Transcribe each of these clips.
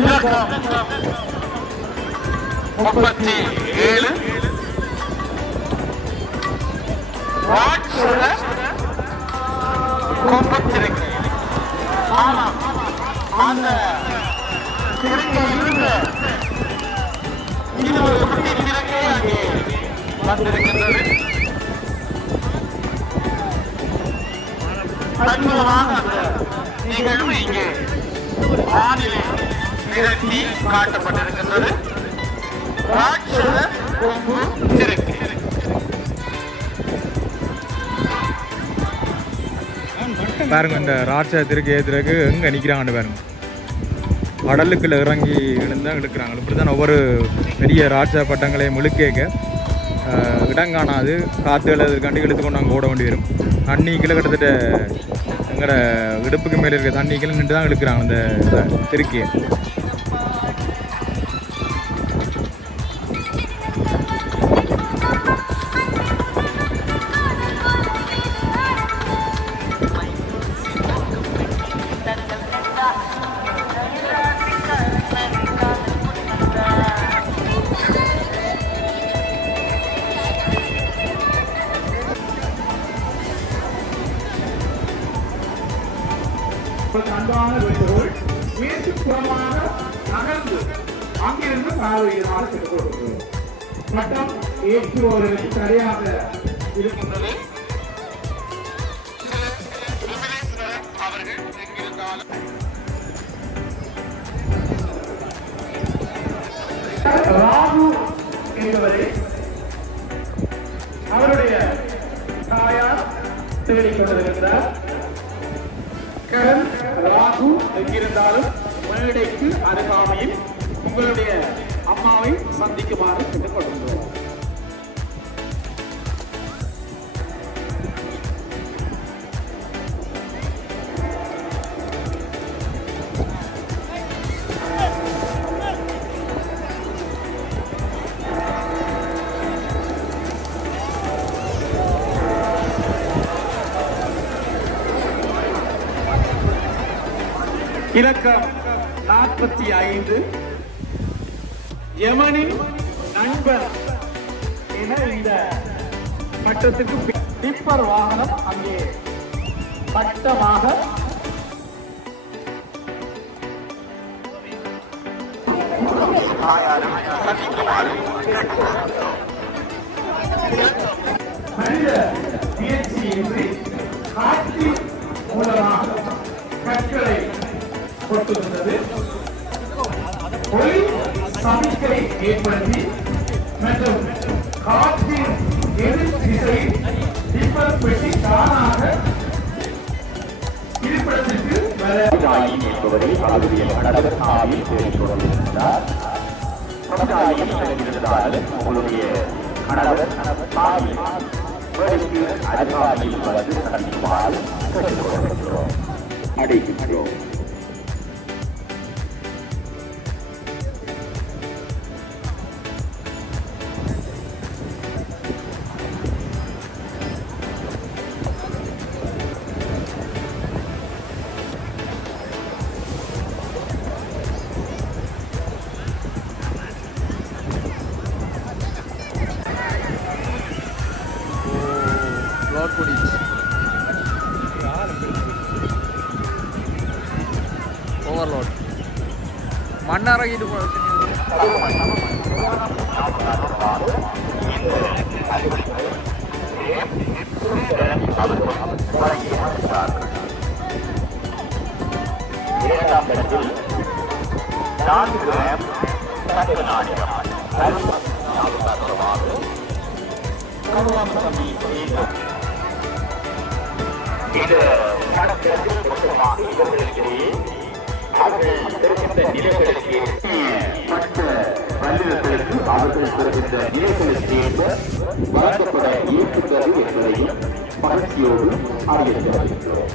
இலக்கம் 37 வாட்ஸ்ல கொம்பத்திருக்கு. ஆனால் அந்த திருக்கை இருந்த இது ஒரு குட்டி திருக்கை அங்கே வந்திருக்கின்றது. அற்புதமான அந்த நிகழ்வு இங்கே வானிலை நிகழ்த்தி காட்டப்பட்டிருக்கின்றது. ராட்சத கொம்பு திருக்கை. பாருங்க, இந்த ராட்சத்திற்கு ஏற்றுறதுக்கு எங்கே நிற்கிறாங்கன்னு பாருங்க. கடலுக்குள்ள இறங்கி விழுந்தான் இழுக்கிறாங்க. இப்படி தான் ஒவ்வொரு பெரிய ராட்ச பட்டங்களையும் இழுக்க இடம் காணாது, காற்றுகள் அதற்காண்டி இழுத்து கொண்டு அங்கே ஓட வேண்டி வரும். தண்ணிக்குள்ள கிட்டத்தட்ட எங்களோட இடுப்புக்கு மேலே இருக்க தண்ணிக்குள்ள நின்று தான் இழுக்கிறாங்க இந்த திருக்கியை. அன்பான வேண்டுகோள், மேற்குப்புறமாக நகர்ந்து அங்கிருந்து பார்வையினால் பெற்றுக் கொள்கிறோம். பட்டம் ஏற்றுவோருக்கு சரியாக இருக்கின்றது. ராகு என்பவரை அவருடைய தாயார் தேடிக் கொண்டிருக்கிறார். ராகு எங்கிருந்தாலும் மேடைக்கு அருகாமையில் உங்களுடைய அம்மாவை சந்திக்குமாறு கேட்டுக் கொள்கிறோம். இலக்கம் 45 யமனின் நண்பர் என இந்த பட்டத்துக்கு டிப்பர் வாகனம் அங்கே பட்டமாக மனித முயற்சியின்றி காற்றின் மூலமாக கற்களை கொடுத்திருந்தது. ஒளி சமிக்கை ஏற்படுத்தி மற்றும் காற்றின் எதிர் திசையில் டிப்பர் பெட்டி தானாக இருப்பிடத்திற்கு என்பவரை ஆசிரியர் கடவர் ஆவில் தேடிக் கொண்டிருக்கிறார். உங்களுடைய கணவர் தாயின் அதிகாரியில் வந்து சந்திக்குமாறு கேட்டுக்கொள்கிறோம், அடைகின்றோம். ஓவர்லோட் மண்ணாரகிட்டு இது படத்திற்கு மொத்தமாக இவர்களுக்கிடையே அவர்கள் பெறுகின்ற நிலைகளுக்கு மற்ற வல்லுநர்களுக்கு அவர்கள் பெறுகின்ற நிலைகளுக்கு ஏற்ப வழங்கப்பட இயக்குகிறது என்பதையும் மகிழ்ச்சியோடு அறிவித்து வருகின்றோம்.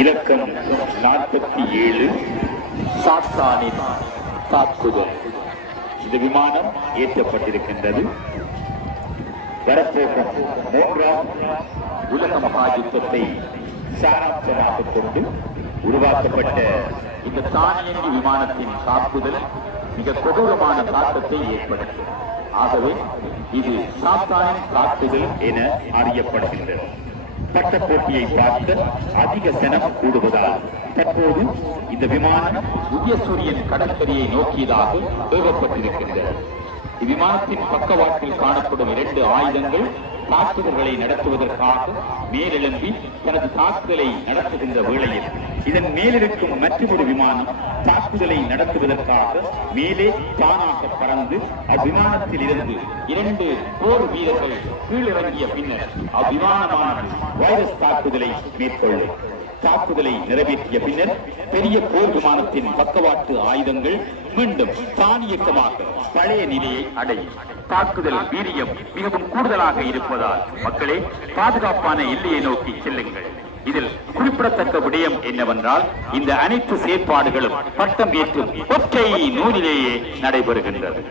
இலக்கம் 47 சாத்தானின் தாக்குதல். இந்த விமானம் ஏற்றப்பட்டிருக்கின்றது. வரப்போகும் 3ஆம் உலக மகா யுத்தத்தை சாராம்சமாக கொண்டு உருவாக்கப்பட்ட இந்த தானியங்கி விமானத்தின் தாக்குதல் மிக கொடூரமான தாக்கத்தை ஏற்படுத்தும். ஆகவே இது சாத்தானின் தாக்குதல் என அறியப்படுகின்றது. பட்ட போட்டியை பார்க்க அதிக சனம் கூடுவதால் தற்போது இந்த விமானம் உதயசூரியன் கடற்கரையை நோக்கியதாக ஏவப்பட்டிருக்கின்றது. இவ்விமானத்தின் பக்கவாட்டில் காணப்படும் 2 ஆயுதங்கள் தாக்குதல்களை நடத்துவதற்காக மேலெழும்பி தனது தாக்குதலை நடத்துகின்ற வேளையில் இதன் மேலிருக்கும் மற்றொரு விமானம் தாக்குதலை நடத்துவதற்காக மேலே தானாக பறந்து அவ்விமானத்தில் இருந்து 2 போர் வீரர்கள் கீழிறங்கிய பின்னர் அவ்விமானமானது வைரஸ் தாக்குதலை மேற்கொள்ளும். தாக்குதலை நிறைவேற்றிய பின்னர் பெரிய போர் விமானத்தின் பக்கவாட்டு ஆயுதங்கள் மீண்டும் தானியக்கமாக பழைய நிலையை அடையும். தாக்குதல் வீரியம் மிகவும் கூடுதலாக இருப்பதால் மக்களே பாதுகாப்பான எல்லையை நோக்கி செல்லுங்கள். இதில் குறிப்பிடத்தக்க விடயம் என்னவென்றால் இந்த அனைத்து செயற்பாடுகளும் பட்டம் ஏற்றும் ஒற்றை நூலிலேயே நடைபெறுகின்றது.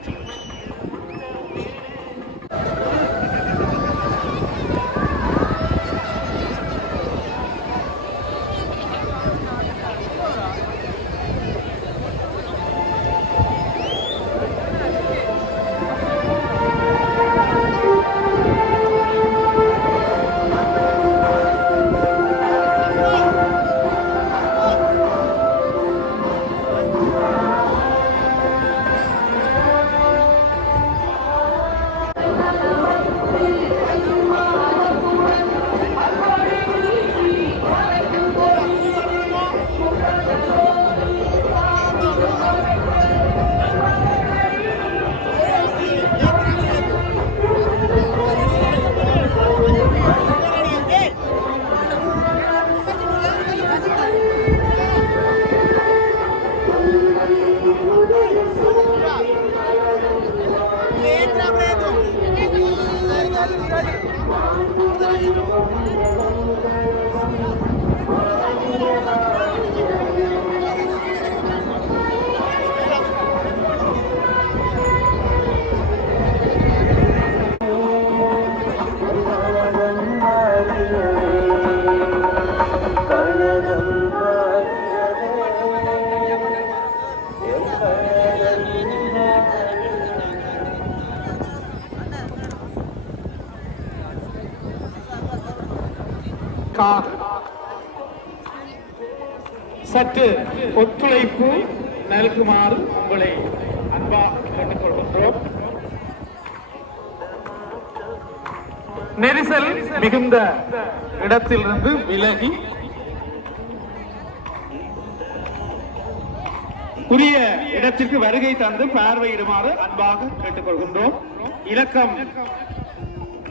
சற்று ஒத்துழைப்பு நல்குமாறு உங்களை அன்பாக கேட்டுக்கொள்கின்றோம். நெரிசல் மிகுந்த இடத்திலிருந்து விலகி உரிய இடத்திற்கு வருகை தந்து பார்வையிடுமாறு அன்பாக கேட்டுக்கொள்கின்றோம். இலக்கம்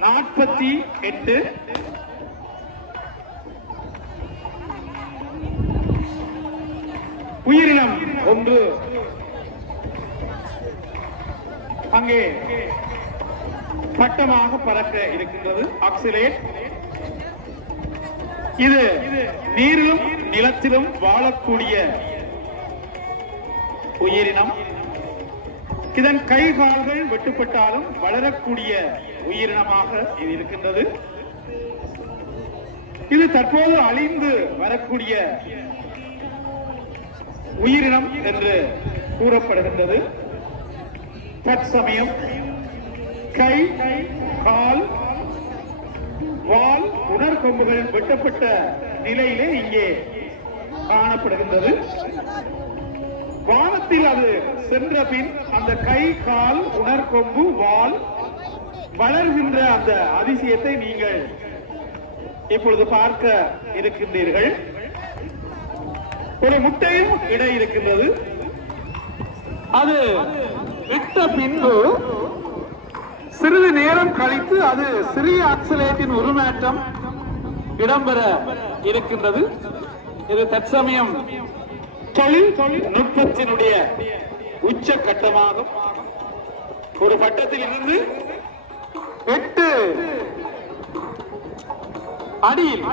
48 உயிரினம் 1 அங்கே பட்டமாக பறக்க இருக்கின்றது. ஆக்சிலேட். இது நீரிலும் நிலத்திலும் வாழக்கூடிய உயிரினம். இதன் கை கால்கள் வெட்டுப்பட்டாலும் வளரக்கூடிய உயிரினமாக இது இருக்கின்றது. இது தற்போது அழிந்து வரக்கூடிய உயிரினம் என்று கூறப்படுகின்றது. தற்சமயம் கை, கால், வால், உணர்கொம்புகள் வெட்டப்பட்ட நிலையிலே இங்கே காணப்படுகின்றது. வானத்தில் அது சென்ற பின் அந்த கை, கால், உணர்கொம்பு, வால் வளர்கின்ற அந்த அதிசயத்தை நீங்கள் இப்பொழுது பார்க்க இருக்கின்றீர்கள். ஒரு முட்டையும் இடை இருக்கின்றது. அது இட்ட பின்பு சிறிது நேரம் கழித்து அது சிறிய ஆக்சிலேட்டின் உருமாற்றம் இடம்பெற இருக்கின்றது. இது தற்சமயம் தொழில்நுட்பத்தினுடைய உச்சகட்டமாகும். ஒரு பட்டத்தில் இருந்து 8 அடியில்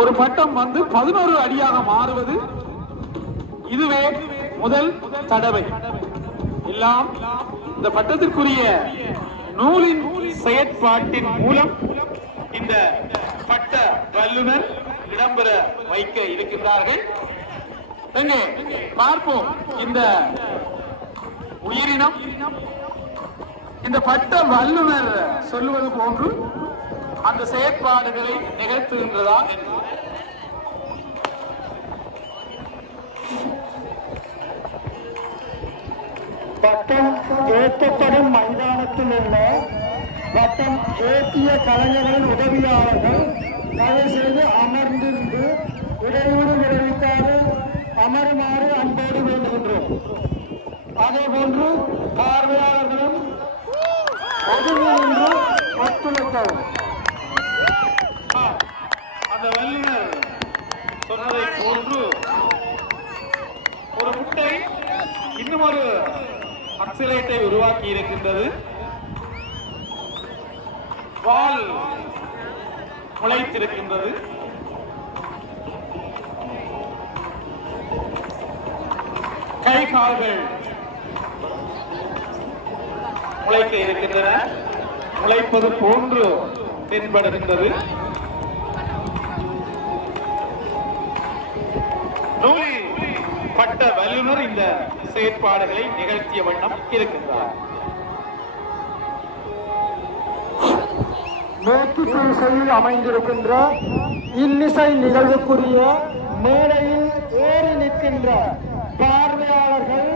ஒரு பட்டம் வந்து 11 அடியாக மாறுவது இதுவே முதல் தடவை. எல்லாம் இந்த பட்டத்திற்குரிய நூலின் செயற்பாட்டின் மூலம் இந்த பட்ட வல்லுநர் இடம்பெற வைக்க இருக்கின்றார்கள். எங்கே பார்ப்போம் இந்த உயிரினம் இந்த பட்ட வல்லுநர் சொல்லுவது போன்று அந்த செயற்பாடுகளை நிகழ்த்துகின்றதா என்று. பட்டம் ஏற்றப்படும் மைதானத்தில் உள்ள பட்டம் ஏற்றிய கலைஞர்களின் உதவியாளர்கள் தயவு செய்து அமர்ந்திருந்து இடையூறு விளைவிக்காது அமருமாறு அன்போடு வேண்டுகின்றோம். அதே போன்று பார்வையாளர்களும் ஒதுங்கி நின்று ஒத்துழைக்கவும். அந்த வல்லுநர் சொன்னதை போன்று ஒரு முட்டை இன்னும் ஒரு அக்சிலேட்டை உருவாக்கி இருக்கின்றது. வால் முளைத்திருக்கின்றது. கை கால்கள் முளைக்க இருக்கின்றன. முளைப்பது போன்று தென்படுகின்றது. நூலில் பட்ட வல்லுநர் இந்த செயற்பாடுகளை நிகழ்த்திய வண்ணம் இருக்கின்றார். மேற்கு திசையில் அமைந்திருக்கின்ற இன்னிசை நிகழ்வுக்குரிய மேடையில் ஏறி நிற்கின்ற பார்வையாளர்கள்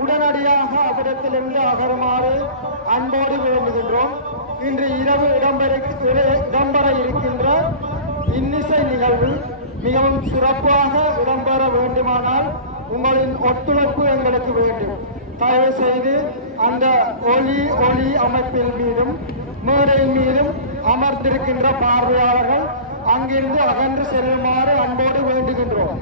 உடனடியாக அவ்விடத்திலிருந்து அகருமாறு அன்போடு வேண்டுகின்றோம். இன்று இரவு இடம்பெற இருக்கின்ற இன்னிசை நிகழ்வு மிகவும் சிறப்பாக இடம்பெற வேண்டுமானால் உங்களின் ஒத்துழைப்பு எங்களுக்கு வேண்டும். தயவு செய்து அந்த ஒளி அமைப்பின் மீதும் மேடை மீதும் அமர்ந்திருக்கின்ற பார்வையாளர்கள் அங்கிருந்து அகன்று செல்லுமாறு அன்போடு வேண்டுகின்றோம்.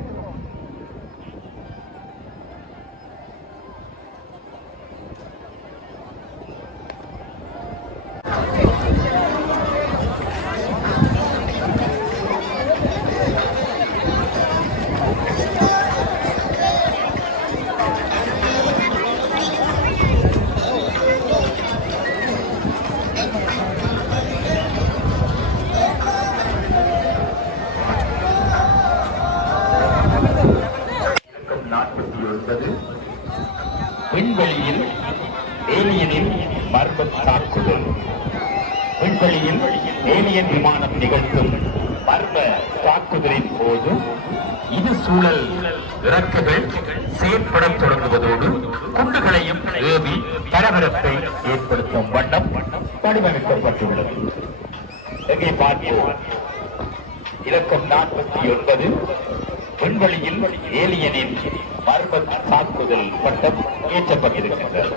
விண்வெளியில் ஏலியனின் மர்ம தாக்குதல். விண்வெளியில் ஏலியன் விமானம் நிகழ்த்தும் மர்ம தாக்குதலின் போது இது சூழல் இறக்குகள் செயற்படத் தொடங்குவதோடு குண்டுகளையும் ஏவி பரபரப்பை ஏற்படுத்தும் வண்ணம் வடிவமைக்கப்பட்டுள்ளது. எங்கே பார்ப்போம். இலக்கம் 49 விண்வெளியில் ஏலியனின் மர்ம தாக்குதல் பட்டம் ஏற்றப்பட்டிருக்கின்றது.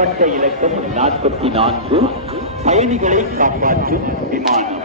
பட்ட இலக்கம் 44 பயணிகளை காப்பாற்றும் விமானம்.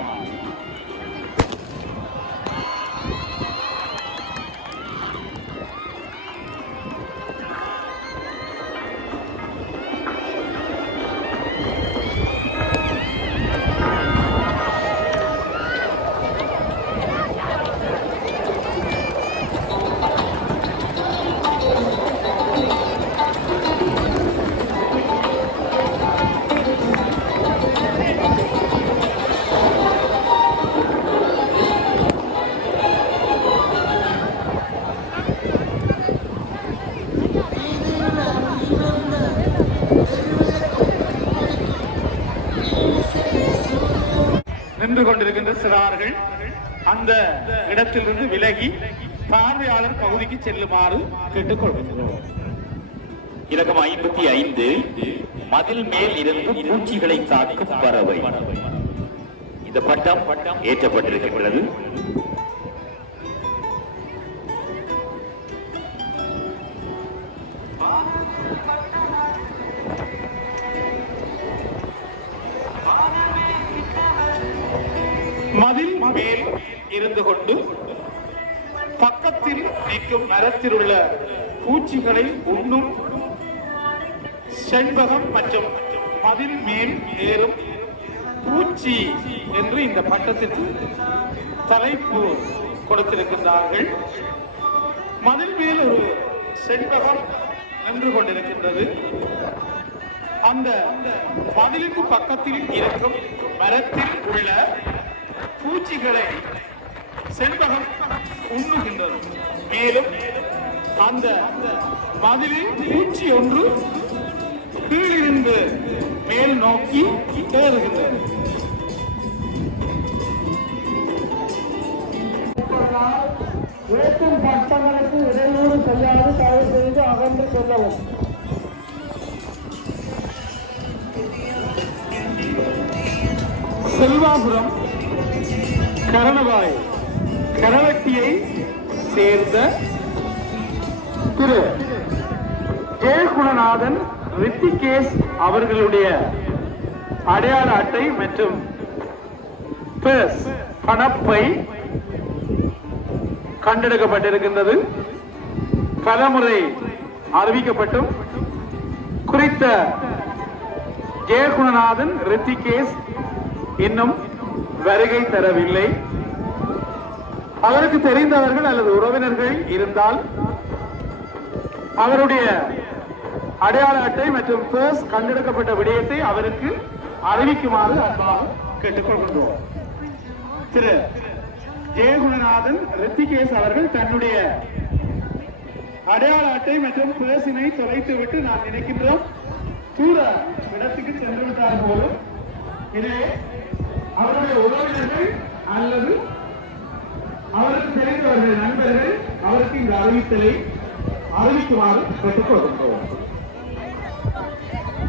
நின்று கொண்டிருக்கின்ற சிறார்கள் அந்த இடத்திலிருந்து விலகி பார்வையாளர் பகுதிக்கு செல்லுமாறு கேட்டுக்கொள்கின்றோம். இலக்கம் 55 மதில் மேல் இருந்து பூச்சிகளை தாக்கும் பறவை. இந்த பட்டம் ஏற்றப்பட்டிருக்கின்றது. மதில் மேல் இருந்து கொண்டு பக்கத்தில் நிற்கும் மரத்தில் உள்ள பூச்சிகளை உண்ணும் செண்பகம் மற்றும் மதில் மேல் ஏறும் பூச்சி என்று இந்த பட்டத்திற்கு தலைப்பு கொடுத்திருக்கின்றார்கள். மதில் மேல் ஒரு செண்பகம் நின்று கொண்டிருக்கின்றது. அந்த மதிலுக்கு பக்கத்தில் இருக்கும் மரத்தில் உள்ள பூச்சிகளை செண்பகம் உண்ணுகின்றது. மேலும் அந்த மதிலில் பூச்சி ஒன்று கீழிருந்து மேல் நோக்கி ஏறுகின்றது. ஏற்றும் பட்டங்களுக்கு இடையூறு செய்யாது தயவு செய்து அகன்று செல்லவும். செல்வாபுரம் கரணவாய் கரவட்டியை சேர்ந்த திரு ஜெயகுணநாதன் ரித்திகேஷ் அவர்களுடைய அடையாள அட்டை மற்றும் பணப்பை கண்டெடுக்கப்பட்டிருக்கின்றது. பலமுறை அறிவிக்கப்பட்டும் குறித்த ஜெயகுணநாதன் ரித்திகேஷ் இன்னும் வருகை தரவில்லை. அவருக்கு தெரிந்தவர்கள் அல்லது உறவினர்கள் இருந்தால் அவருடைய அடையாள அட்டை மற்றும் பர்ஸ் கண்டெடுக்கப்பட்ட விடயத்தை அவருக்கு அறிவிக்குமாறு அன்பாக கேட்டுக்கொள்கின்றோம். திரு ஜெயகுணநாதன் ரித்திகேஷ் அவர்கள் தன்னுடைய அடையாள அட்டை மற்றும் பர்ஸினை தொலைத்துவிட்டு நான் நினைக்கின்றோம் தூர இடத்துக்கு சென்று விட்டார் போலும். இதிலே அவருடைய உறவினர்கள் அல்லது அவருக்கு தெரிந்தவர்கள் நண்பர்கள் அவருக்கு இந்த அறிவித்தலை அறிவிக்குமாறு கேட்டுக்கொள்கின்றோம்.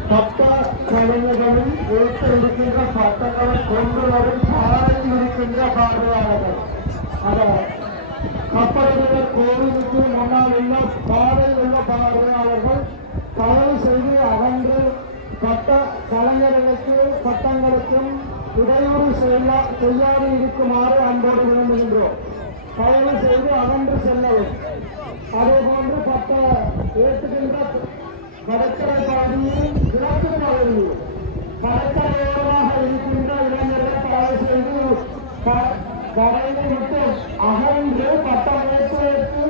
சட்ட கலைஞர்களில் ஏற்றிருக்கின்ற சட்டங்களை கொண்டு வரும் பாறையில் இருக்கின்ற பார்வையாளர்கள் கப்பலில் கோவிலுக்கு முன்னால் உள்ள பாறையில் உள்ள பார்வையாளர்கள் தயவு செய்து அகன்று சட்ட கலைஞர்களுக்கு சட்டங்களுக்கும் இடையூறு செய்யாது இருக்குமாறு அன்போடு விரும்புகின்றோம். தயவு செய்து அகன்று செல்லவும். அதேபோன்று சட்ட ஏற்றுகின்ற கடற்கரை பகுதியில் கிழக்கு பகுதியில் கடற்கரையோரமாக இருக்கின்ற இளைஞர்கள் தயவு செய்து கரையை விட்டு அகன்று பட்டம் ஏற்றுவதற்கு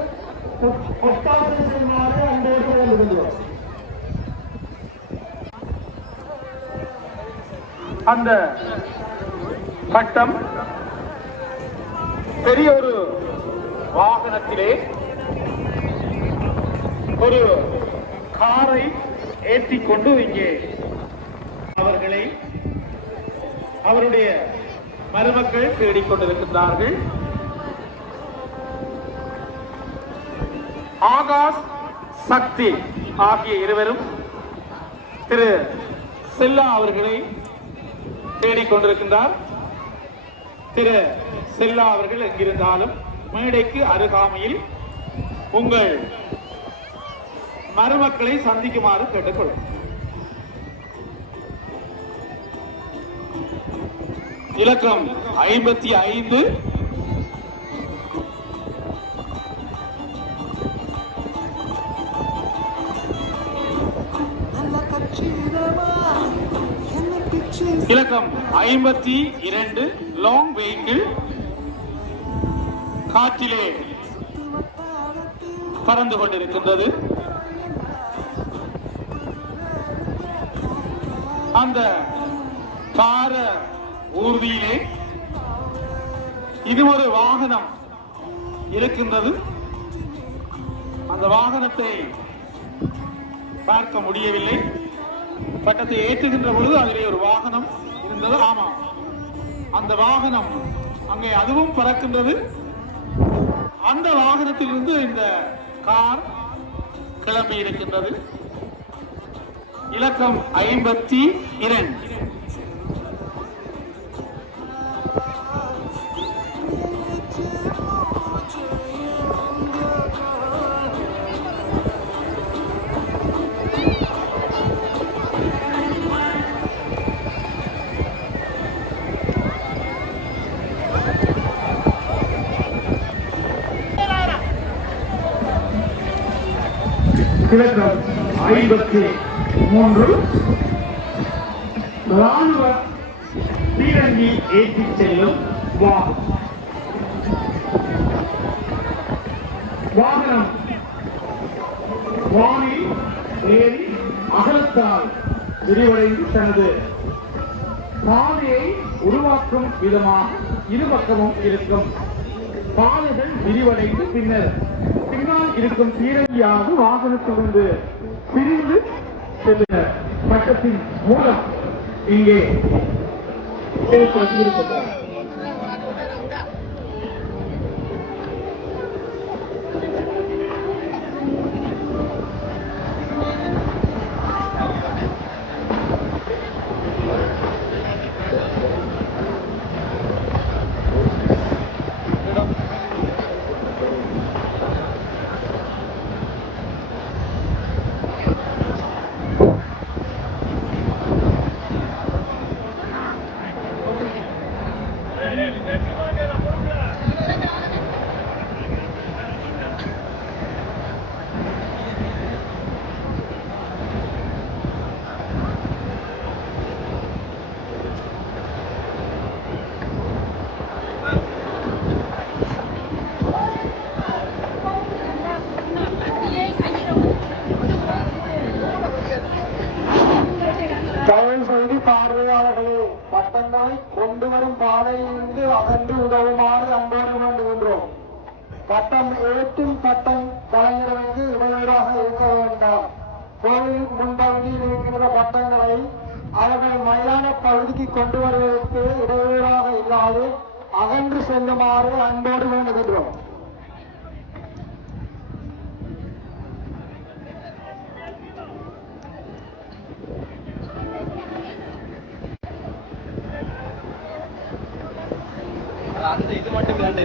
ஒத்தாசை செய்யுமாறு அன்போடு விரும்புகின்றோம். அந்த பட்டம் பெரிய ஒரு வாகனத்திலே ஒரு காரை ஏற்றிக்கொண்டு இங்கே அவர்களை அவருடைய மருமக்கள் தேடிக்கொண்டிருக்கின்றார்கள். ஆகாஷ் சக்தி ஆகிய இருவரும் திரு செல்லா அவர்களை தேடிக்கொண்டிருக்கின்றார். திரு செல்லா அவர்கள் எங்கிருந்தாலும் மேடைக்கு அருகாமையில் உங்கள் மருமக்களை சந்திக்குமாறு கேட்டுக்கொள்ளும். இலக்கம் 55 இலக்கம் 52 லாங் வெஹிக்கிள் காற்றிலே பறந்து கொண்டிருக்கின்றது. அந்த கார ஊர்தியிலே இது ஒரு வாகனம் இருக்கின்றது. அந்த வாகனத்தை பார்க்க முடியவில்லை. பட்டத்தை ஏற்றுகின்ற பொழுது அதிலே ஒரு வாகனம் இருந்தது. ஆமா, அந்த வாகனம் அங்கே அதுவும் பறக்கின்றது. அந்த வாகனத்திலிருந்து இந்த கார் கிளம்பி இருக்கின்றது. இலக்கம் 52. இலக்கம் 53 ராணுவ பீரங்கி ஏற்றிச் செல்லும் வாகனம் வானில் ஏறி அகலத்தால் விரிவடைந்து தனது பாதையை உருவாக்கும் விதமாக இருபக்கமும் இருக்கும் பாதைகள் விரிவடைந்து பின்னால் இருக்கும் பீரங்கியாக வாகனத்திலிருந்து பிரிந்து செல்லுகிற பட்டத்தின் மூலம் இங்கே செயல்படுத்தியிருக்கிறார். பார்வையாளர்களே, பட்டங்களை கொண்டு வரும் பாதையிலிருந்து அகன்று உதவுமாறு அன்போடு வேண்டுகின்றோம். பட்டம் ஏற்றும் பட்டம் கலைஞர்களுக்கு இடையூறாக இருக்க வேண்டாம். கோவில் முன்பகுதியில் இருக்கின்ற பட்டங்களை அவர்கள் மைதான பகுதிக்கு கொண்டு வருவதற்கு இடையூறாக இல்லாது அகன்று செல்லுமாறு அன்போடு வேண்டுகின்றோம். இது மட்டும் வேண்டே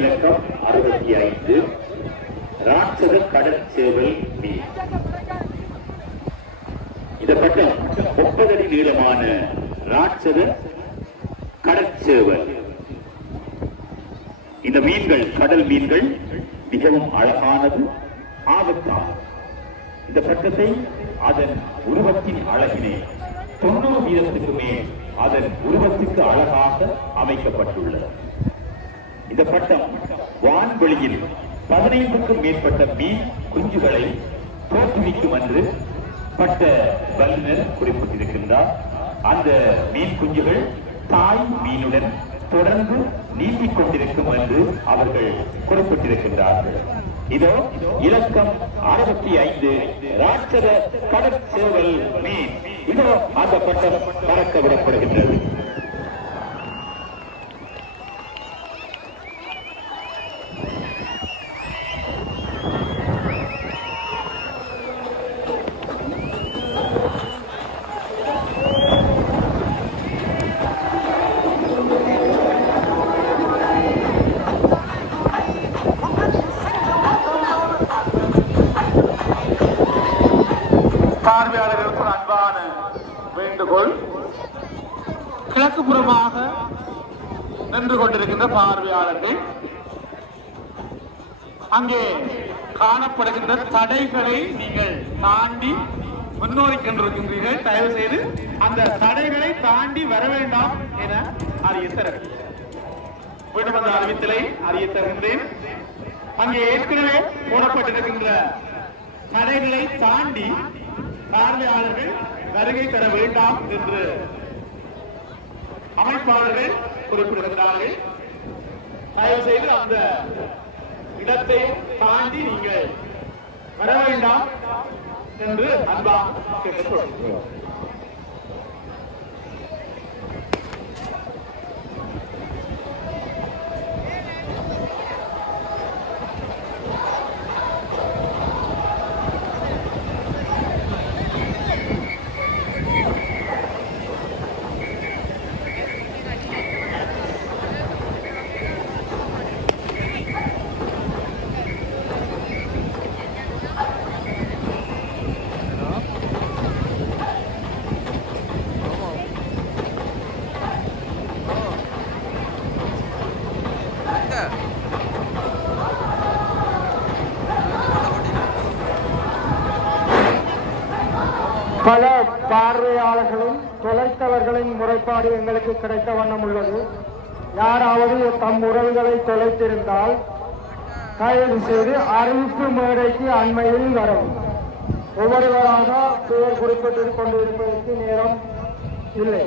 இலக்கம் 65 ராட்சத கடற்சேவல் மீன். இந்த பட்டம் 30 அடி நீளமான ராட்சத கடற்சேவல். இந்த மீன்கள் கடல் மீன்கள் மிகவும் அழகானது, ஆபத்தானது. இந்த பட்டத்தை அதன் உருவத்தின் அழகினை 90% மேல் அதன் உருவத்துக்கு அழகாக அமைக்கப்பட்டுள்ளது. இந்த பட்டம் வான்வெளியில் 15க்கும் மேற்பட்ட மீன் குஞ்சுகளை தோற்றுவிக்கும் என்று பட்ட வல்லுநர் குறிப்பிட்டிருக்கின்றார். அந்த மீன் குஞ்சுகள் தாய் மீனுடன் தொடர்ந்து நீட்டிக் கொண்டிருக்கும் என்று அவர்கள் குறிப்பிட்டிருக்கின்றார்கள். இதோ இலக்கம் 65 ராட்சத கடற்சேவல் மீன். இதோ அந்த பட்டம் பறக்க விடப்படுகின்றது. பார்வையாளர்களுக்கு ஒரு அன்பான வேண்டுகோள். கிழக்கு புறமாக நின்று கொண்டிருக்கின்ற பார்வையாளர்கள் அங்கே காணப்படுகின்ற தடைகளை நீங்கள் தாண்டி முன்னோறி கொண்டிருக்கின்றீர்கள். தயவு செய்து அந்த தடைகளை தாண்டி வர வேண்டாம் என அறிவித்தர். மீண்டும் அந்த அறிவித்தலை அறிவித்தருகின்றேன். அங்கே ஏற்கனவே போடப்பட்டிருக்கின்ற தடைகளை தாண்டி பார்வையாளர்கள் வருகை தர வேண்டாம் என்று அமைப்பாளர்கள் குறிப்பிடுகின்றார்கள். தயவு செய்து அந்த இடத்தை தாண்டி நீங்கள் வர வேண்டாம் என்று அன்பாக கேட்டுக்கொள்கிறோம். பல பார்வையாளர்களும் தொலைத்தவர்களின் முறைப்பாடு எங்களுக்கு கிடைத்த வண்ணம் உள்ளது. யாராவது தம் உறவுகளை தொலைத்திருந்தால் தயவு செய்து அறிவிப்பு மேடைக்கு அண்மையில் வரவும். ஒவ்வொருவராக பெயர் குறிப்பிட்டுக் கொண்டிருப்பதற்கு நேரம் இல்லை.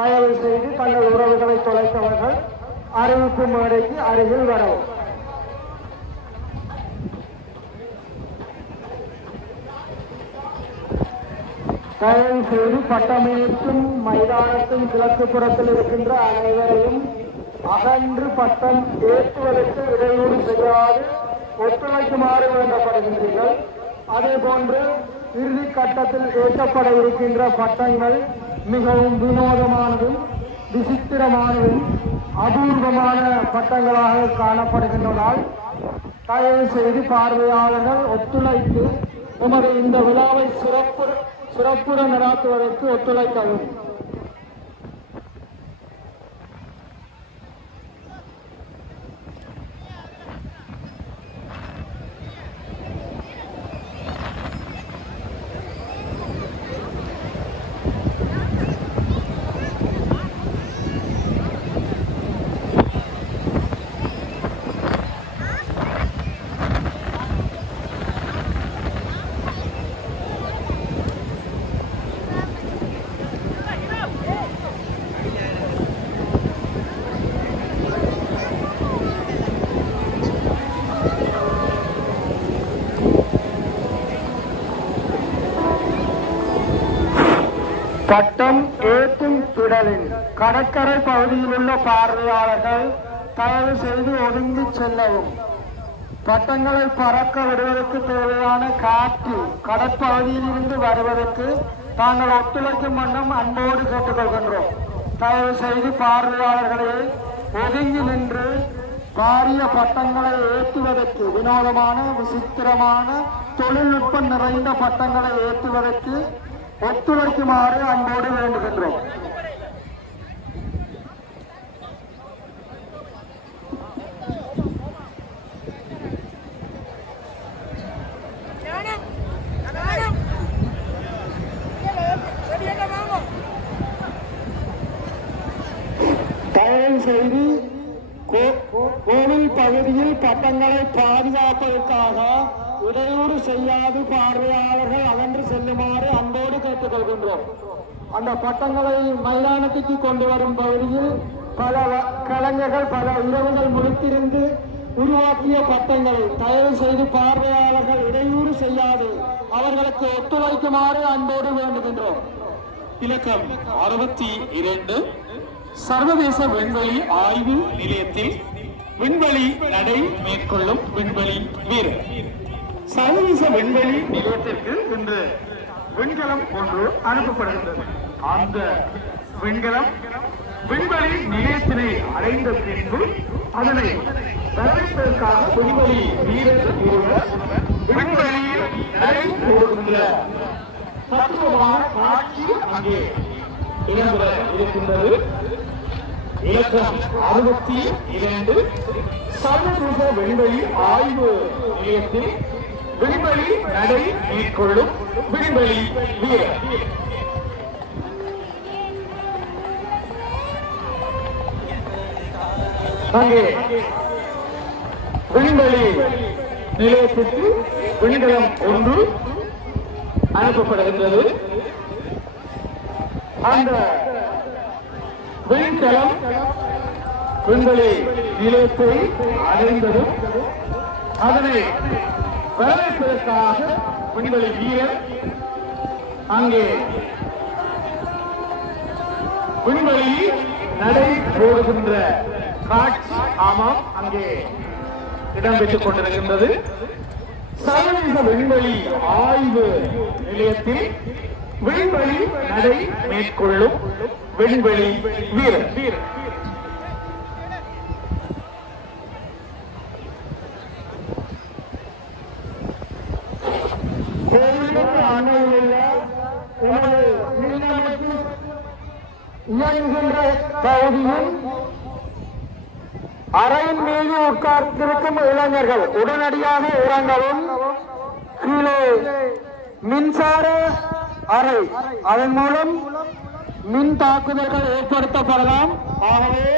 தயவு செய்து தங்கள் உறவுகளை தொலைத்தவர்கள் அறிவிப்பு மேடைக்கு அருகில் வரவும். தயவு செய்து பட்டமேற்றும் மைதானத்தின் கிழக்கு புறத்தில் இருக்கின்ற அனைவரையும் அகன்று பட்டம் ஏற்றுவதற்கு இடையூறு செய்யாது ஒத்துழைக்குமாறு வேண்டப்படுகின்றீர்கள். அதே போன்று இறுதி கட்டத்தில் ஏற்றப்பட இருக்கின்ற பட்டங்கள் மிகவும் வினோதமானதும் விசித்திரமானதும் அபூர்வமான பட்டங்களாக காணப்படுகின்றதால் தயவு செய்து பார்வையாளர்கள் ஒத்துழைத்து உமது இந்த விழாவை சிறப்புடன் நடாத்துவதற்கு ஒத்துழைக்கவும். பட்டம் ஏற்றும் திடலில் கடற்கரை பகுதியில் உள்ள பார்வையாளர்கள் தயவு செய்து ஒதுங்கி செல்லவும். பட்டங்களை பறக்க விடுவதற்கு தேவையான காற்று கடற்பகுதியில் இருந்து வருவதற்கு தாங்கள் ஒத்துழைக்கும் வண்ணம் அன்போடு கேட்டுக்கொள்கின்றோம். தயவு செய்து பார்வையாளர்களே ஒதுங்கி நின்று பாரிய பட்டங்களை ஏற்றுவதற்கு, வினோதமான விசித்திரமான தொழில்நுட்பம் நிறைந்த பட்டங்களை ஏற்றுவதற்கு ஒத்துழைக்குமாறு அன்போடு வேண்டுகின்றோம். தயவு செய்து கோவில் பகுதியில் பட்டங்களை பாதுகாப்பதற்காக இடையூறு செய்யாது பார்வையாளர்கள் அகன்று செல்லுமாறு அன்போடு கேட்டுக்கொள்கின்றோம். அந்த பட்டங்களை மைதானத்துக்கு கொண்டு வரும் பகுதியில் பல கலைஞர்கள் பல இரவுகள் முழுத்திருந்து உருவாக்கிய பட்டங்களை தயவு செய்து பார்வையாளர்கள் இடையூறு செய்யாது அவர்களுக்கு ஒத்துழைக்குமாறு அன்போடு வேண்டுகின்றோம். இலக்கம் 62 சர்வதேச விண்வெளி ஆய்வு நிலையத்தில் விண்வெளி நடை மேற்கொள்ளும் விண்வெளி வீரர். சர்வதேச விண்வெளி நிலையத்திற்கு இன்று விண்கலம் ஒன்று அனுப்பப்படுகின்றது. அந்த விண்கலம் விண்வெளி நிலையத்தினை அடைந்த பின்பு அதனை வரவேற்பதற்காக விண்வெளி வீரர் ஒருவர் விண்வெளியில் நடை போடுகின்ற தத்துவமான காட்சி அங்கே இடம்பெற இருக்கின்றது. இலக்கம் 62 சர்வதேச விண்வெளி ஆய்வு நிலையத்தில் விண்வெளி நடை மேற்கொள்ளும் விண்வெளி வீரர். அங்கே விண்வெளி நிலையத்திற்கு விண்கலம் 1 அனுப்பப்படுகின்றது. அந்த விண்கலம் விண்வெளி நிலையத்தை அடைந்ததும் அதனை வரவேற்பதற்காக விண்வெளி வீரர் அங்கே விண்வெளி நடை போடுகின்ற காட்சி ஆமாம் அங்கே இடம்பெற்றுக் கொண்டிருக்கின்றது. சர்வதேச விண்வெளி ஆய்வு நிலையத்தில் விண்வெளி நடை மேற்கொள்ளும் விண்வெளி வீரர். இயங்குகின்ற பகுதியில் அறையின் மீது உட்கார்ந்திருக்கும் இளைஞர்கள் உடனடியாக இறங்கவும். கீழே மின்சார அறை, அதன் மூலம் மின் தாக்குதல்கள் ஏற்படுத்தப்படலாம். ஆகவே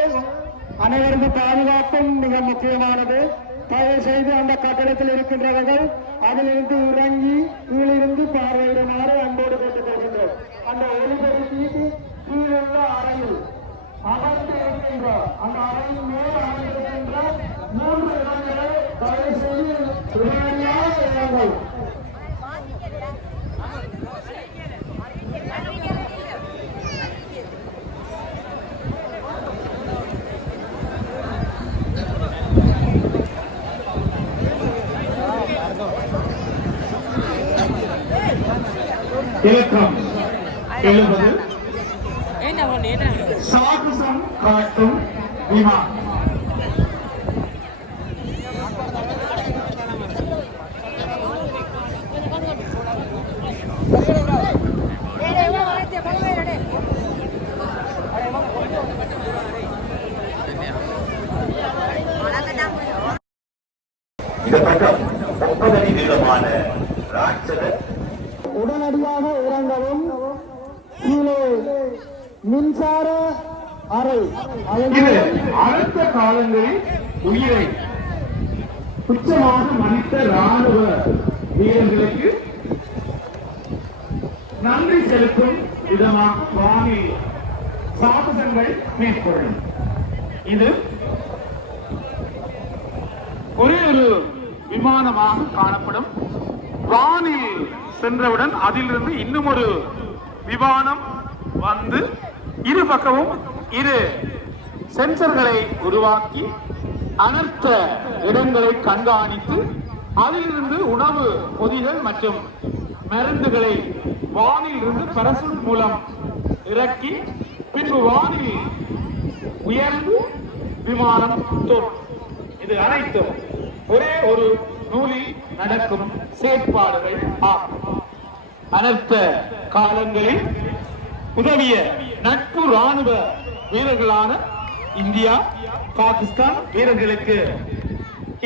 அனைவரது பாதுகாப்பும் மிக முக்கியமானது. தயவு செய்து அந்த கட்டடத்தில் இருக்கின்றவர்கள் அதிலிருந்து இறங்கி கீழிருந்து பார்வையிடுமாறு அன்போடு கேட்டுக்கொள்கின்றோம். அந்த ஒளிபெருக்கி கீழுள்ள அறையில் அமர்ந்து இருக்கின்ற அந்த அறையின் மேல் அமர்ந்திருக்கின்ற 3 இடங்களை தயவு செய்து உடனடியாக இறங்கள். இலக்கம் 70 சாகசம் காட்டும் விமானம். இந்த பக்கம் 30 அடி நீளமான ராட்சத உடனடியாக இறங்கவும். கீழே மின்சார அறை, இது அடுத்த காலங்களில் உயிரை துச்சமாக மதித்த ராணுவ வீரர்களுக்கு நன்றி செலுத்தும் விதமாக வானில் சாகசங்கள் மேற்கொள்ளும். இது ஒரே ஒரு விமானமாக காணப்படும். வானில் சென்றவுடன் அதிலிருந்து இன்னும் ஒரு விமானம் வந்து இரு பக்கமும் 2 சென்சர்களை உருவாக்கி அனர்த்த இடங்களை கண்காணித்து அதிலிருந்து உணவு பொதிகள் மற்றும் மருந்துகளை வானில் இருந்து பரசூட் மூலம் இறக்கி பின்பு வானில் உயர்ந்து விமானம் தோற்றும். இது அனைத்தும் ஒரே ஒரு நூலில் நடக்கும் செயற்பாடுகள் ஆகும். அனர்த்த காலங்களில் உதவிய நட்பு ராணுவ வீரர்களான இந்தியா, பாகிஸ்தான் வீரர்களுக்கு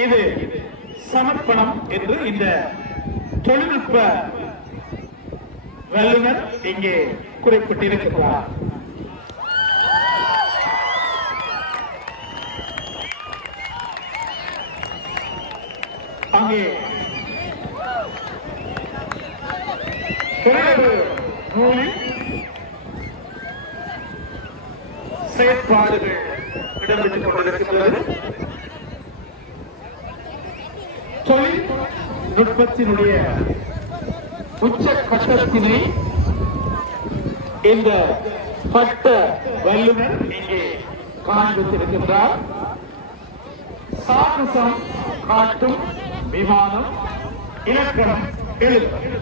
இது சமர்ப்பணம் என்று இந்த தொழில்நுட்ப வல்லுநர் இங்கே குறிப்பிட்டிருக்கிறார். அங்கே நூலில் செயற்பாடுகள் இடம்பெற்றுக் கொண்டிருக்கிறது. தொழில்நுட்பத்தினுடைய உச்சகட்டத்தினை இந்த பட்ட வல்லுநர் இங்கே காண்பித்திருக்கின்றார். சாகசம் காட்டும் விமானம் இலக்கம் 70.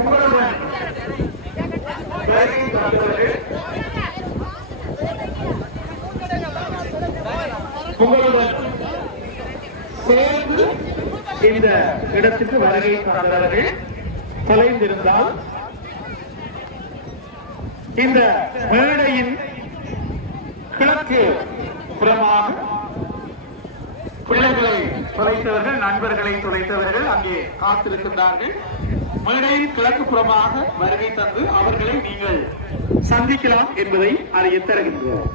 உங்களுடன் வருகை தந்தவர்கள் உங்களுடன் சேர்ந்து இந்த இடத்துக்கு வருகை தந்தவர்கள் தொலைந்திருந்தால் இந்த மேடையின் கிழக்கு புறமாக பிள்ளைகளை தொலைத்தவர்கள், நண்பர்களை தொலைத்தவர்கள் அங்கே காத்திருக்கின்றார்கள். மேடையின் கிழக்கு புறமாக வருகை தந்து அவர்களை நீங்கள் சந்திக்கலாம் என்பதை அறிய தருகின்றோம்.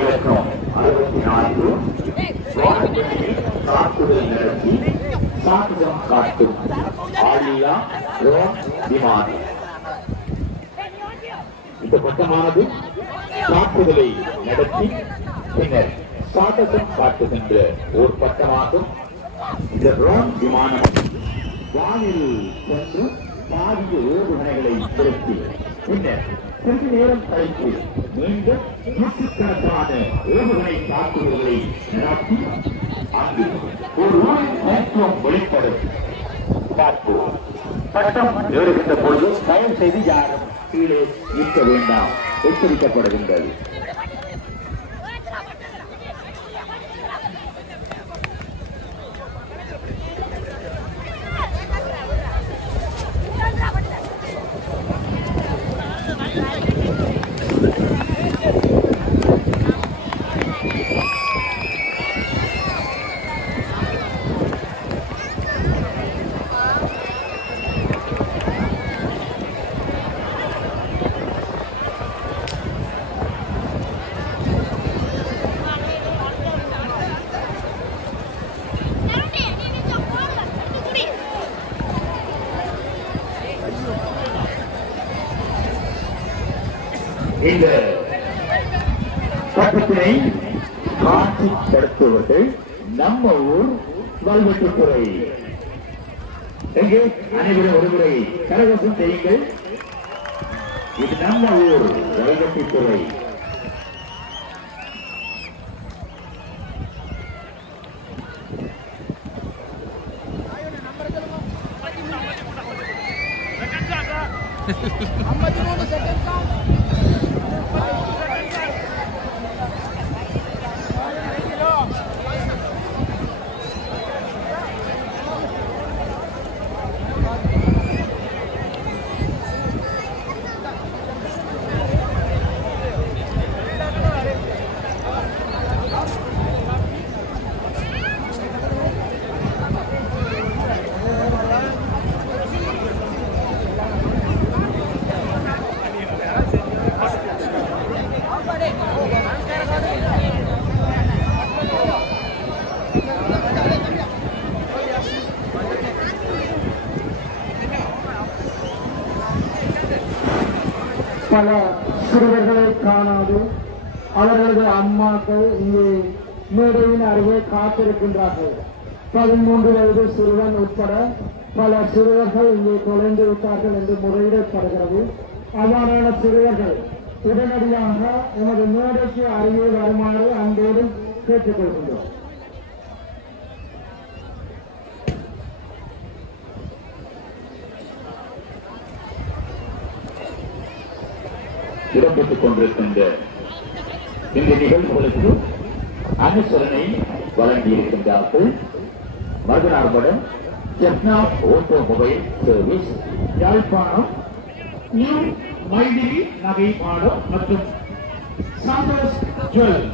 இலக்கம் 64 தாக்குதல் நடத்தி தாக்குதல் காட்டும் ஆலியா ரோன் விமானம். இந்த பட்டமானது தாக்குதலை நடத்தி பின்னர் சாட்டகம் காட்டுகின்ற ஓர் பட்டமாகும். இந்த ரோன் விமானம் வானில் சென்று பாரிய ஏவுகணைகளை செலுத்தி பின்னர் சிறிது நேரம் கழித்து மீண்டும் நூற்றுக்கணக்கான ஏவுகணை தாக்குதல்களை நடத்தி அங்கு ஒரு ஊரின் மருத்துவம் வெளிப்படும். பார்ப்போம். பட்டம் ஏறுகின்ற பொழுது தயவு செய்து யாரும் கீழே இருக்க வேண்டாம் எச்சரிக்கப்படுகின்றது. இந்த பட்டத்தினை காட்சிப்படுத்துவர்கள் நம்ம ஊர் வல்வெட்டுத்துறை. எங்கே அனைவரும் ஒருமுறை கரகோஷம் செய்யுங்கள். இது நம்ம ஊர் வல்வெட்டுத்துறை. பல சிறுவர்களை காணாது அவர்களது அம்மாக்கள் இங்கே மேடையின் அருகே காத்திருக்கின்றார்கள். 13 வயது சிறுவன் உட்பட பல சிறுவர்கள் இங்கே தொலைந்து விட்டார்கள் என்று முறையிடப்படுகிறது. அவ்வாறான சிறுவர்கள் உடனடியாக எமது மேடைக்கு அருகே வருமாறு அன்போடு கேட்டுக்கொள்கின்றோம். இடம்பெற்றுக் கொண்டிருக்கின்ற இந்த நிகழ்வுகளுக்கு அனுசரணை வழங்கியிருக்கின்றார்கள். Maruthanarpadam Jaffna automobile service, Yazhpanam new Maithili நகை மாடம் மற்றும் சந்தோஷ் ஜுவல்,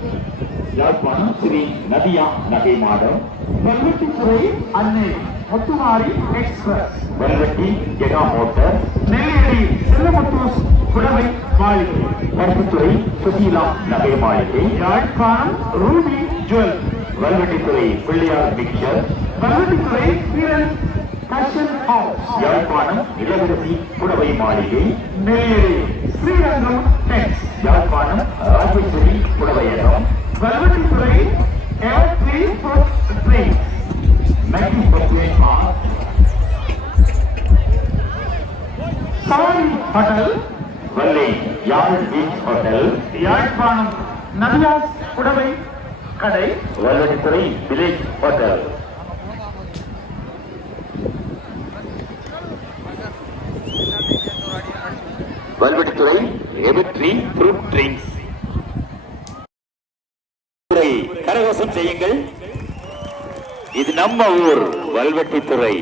யாழ்ப்பாணம் ஸ்ரீ நதியா நகை மாடம், வல்வெட்டித்துறை அன்னை முத்துமாரி எக்ஸ்பிரஸ், வல்வெட்டி ஜெகா மோட்டார், நெல்லியடி செல்லமுத்தூஸ் புடவை மாளிகை, பருப்புத்துறை சுசீலா நகை மாளிகை, Yazhpanam Ruby jewel, Valvettithurai Pillaiyar mixer, Valvettithurai Veeran fashion house, Yazhpanam இளவரசி புடவை மாளிகை, நெல்லியடி ஸ்ரீரங்கம் டெக்ஸ், Yazhpanam Rajeswari புடவையகம், Valvettithurai L3 Food Street, மெட்டி பசுமை மார்ட், சாரி hotel, Vallai Yazh beach hotel, Yazhpanam Nabiyas புடவை கடை வல்வெட்டித்துறை வில்லேஜ் ஹோட்டல். வல்வெட்டித்துறை எவர்ட்ரி ஃப்ரூட் ட்ரிங்க்ஸ். கரகோஷம் செய்யுங்கள். இது நம்ம ஊர் வல்வெட்டித்துறை.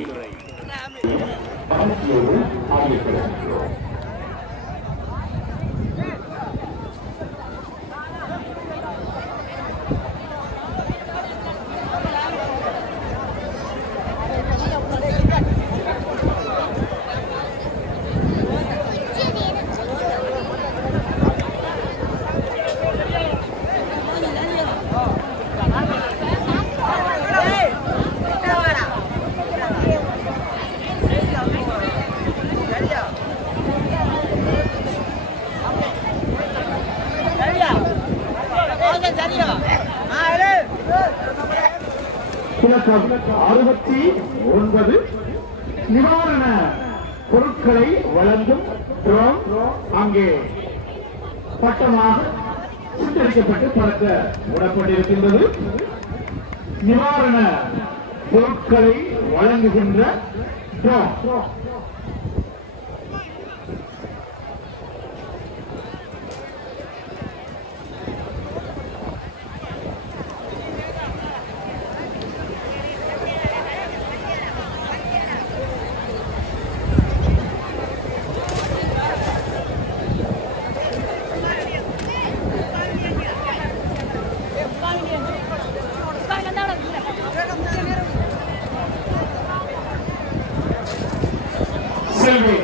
இலக்கம் 69 நிவாரண பொருட்களை வழங்கும் அங்கே பட்டமாக சுத்தரிக்கப்பட்டு பறக்க விடப்பட்டிருக்கின்றது. நிவாரண பொருட்களை வழங்குகின்ற செல்வி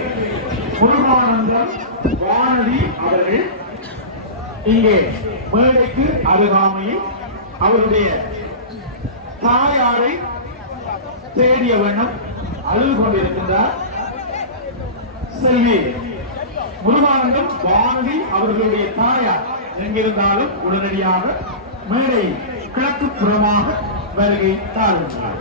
முருகானந்தம் வானதி அவர்கள் இங்கே மேடைக்கு அருகாமையில் அவருடைய தாயாரை தேடிய வண்ணம் அழுது கொண்டிருக்கின்றார். செல்வி முருகானந்தம் வானதி அவர்களுடைய தாயார் எங்கிருந்தாலும் உடனடியாக மேடை கிழக்கு புறமாக வருகை தாருங்கள்.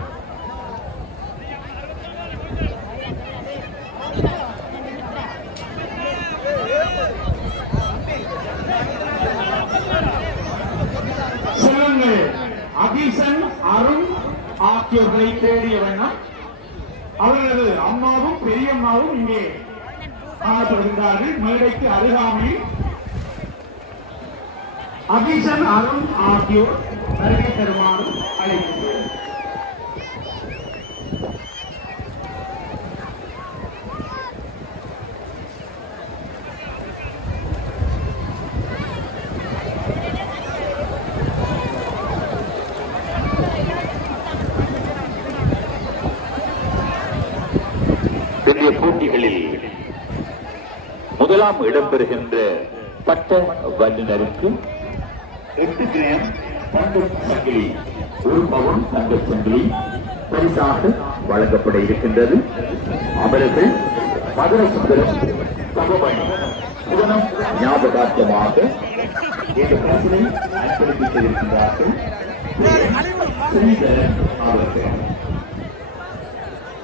செல்வங்கள் அகிசன் அருண் ஆகியோர்களை தேடிய வண்ணம் அவர்களது அம்மாவும் பெரியம்மாவும் இங்கே காணப்படுகின்றார்கள். மேடைக்கு அருகாமையில் அகிசன் அருண் ஆகியோர் வருகை தருமாறு அழைக்கின்றனர். போட்டிகளில் முதலாம் இடம்பெறுகின்ற பட்ட வல்லுநருக்கு 8 கிராம் தங்கச் சங்கிலி, 1 பவுன் தங்கச் சங்கிலி பரிசாக வழங்கப்பட இருக்கின்றது. அவர்கள் மதுரை சுந்தரம் தகவல் புதனம் ஞாபகார்த்தமாக இந்த பரிசினை அர்ப்பணித்திருக்கின்றார்கள். ஸ்ரீதரன் அவர்கள்.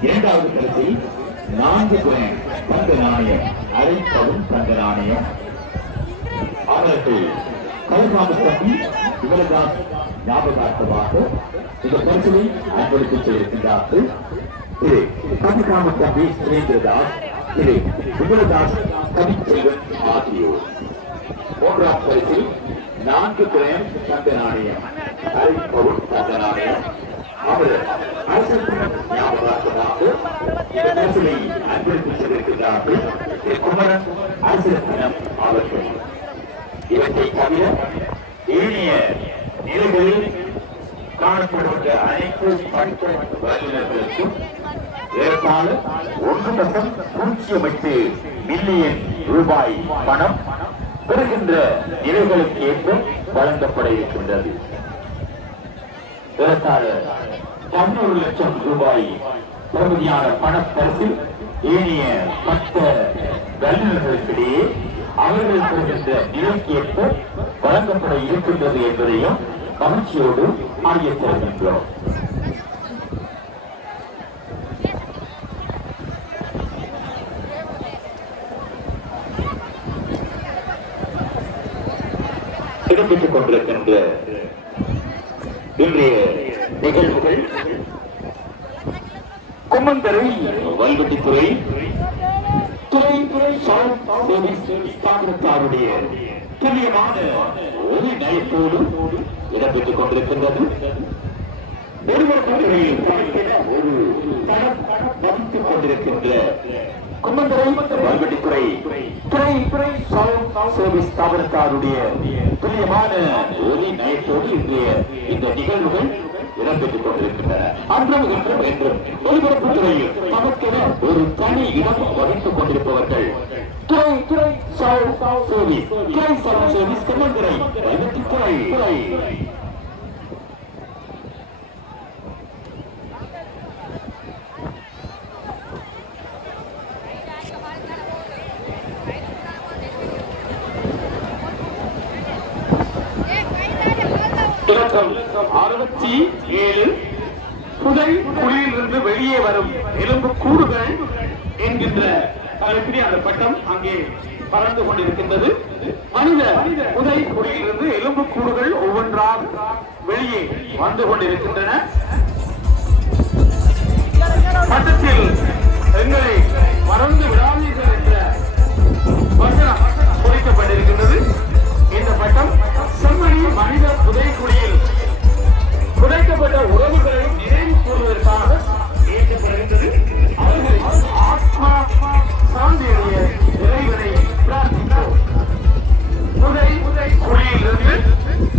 இரண்டாவது பரிசில் 4 கிராம் தங்க நாணயம், அரை பவுன் தங்க நாணயம். அவர்கள் கலைராமசாமி விமலதாஸ் ஞாபகார்த்தமாக இந்த பரிசினை அன்பளித்து இருக்கின்றார்கள். திரு கலைராமசாமி சுரேந்திரதாஸ், திரு விமலதாஸ் கவிச்செல்வன் ஆகியோர். மூன்றாம் பரிசில் 4 கிராம் தங்க நாணயம், அரை பவுன் தங்க நாணயம். அவர் அரசு ஞாபகார்த்தமாக இந்த பரிசினை அன்பளித்து இருக்கின்றார்கள். திரு குமரன் அரசு தினம் அவர்கள். இவற்றை தவிர ஏனைய நிலைகளில் காணப்படுகின்ற அனைத்து பட்ட வல்லுநர்களுக்கும் ஏற்கால 1.08 மில்லியன் ரூபாய் பணம் பெறுகின்ற நிலைகளுக்கு ஏற்ப வழங்கப்பட இருக்கின்றது. ஏற்கால 11 லட்சம் ரூபாய் பெறுமதியான பணப்பரிசில் ஏனைய பட்ட வல்லுநர்களுக்கிடையே அவர்கள் பெறுகின்ற நிலைக்கு ஏற்ப வழங்கப்பட இருக்கின்றது என்பதையும் கவர்ச்சியோடு அறியப்படுகின்றோம். இடம்பெற்றுக் கொண்டிருக்கின்ற இன்றைய நிகழ்வுகள் கும்மந்தரை வல்வெட்டித்துறை தாமிரத்தாருடைய துல்லியமான ஒரு நயத்தோடு இடம்பெற்றுக் கொண்டிருக்கின்றது. ஒரு தடம் வகித்துக் கொண்டிருக்கின்ற கும்மந்தரை வல்வெட்டித்துறை சர்வீஸ் தாமிரத்தாருடைய துல்லியமான ஒரு நயத்தோடு இன்றைய இந்த நிகழ்வுகள் இடம்பெற்றுக் கொண்டிருக்கின்றன. அன்றும் இன்றும் என்றும் ஒலிபரப்பு துறையில் நமக்கென ஒரு தனி இடம் வகித்துக் கொண்டிருப்பவர்கள் துறை சர்வீஸ் கும்மந்தரை வல்வெட்டித்துறை. இலக்கம் 67 புதை குழியிலிருந்து வெளியே வரும் எலும்பு கூடுகள் என்கின்ற தலைப்பில் அந்த பட்டம் அங்கே பறந்து கொண்டிருக்கின்றது. மனித புதை குழியிலிருந்து எலும்பு கூடுகள் ஒவ்வொன்றாக வெளியே வந்து கொண்டிருக்கின்றன. பட்டத்தில் எங்களை மறந்து விடாதீர்கள் என்ற வசனம் பொறிக்கப்பட்டிருக்கின்றது. இந்த பட்டம் செம்மணி மனித புதைக்குழியில் புதைக்கப்பட்ட உறவுகளை நினைவு கூறுவதற்காக ஏற்றப்படுகின்றது. அவர்களின் ஆத்மா சாந்தியுடைய இறைவனை பிரார்த்திக்கிறோம். புதை குழியிலிருந்து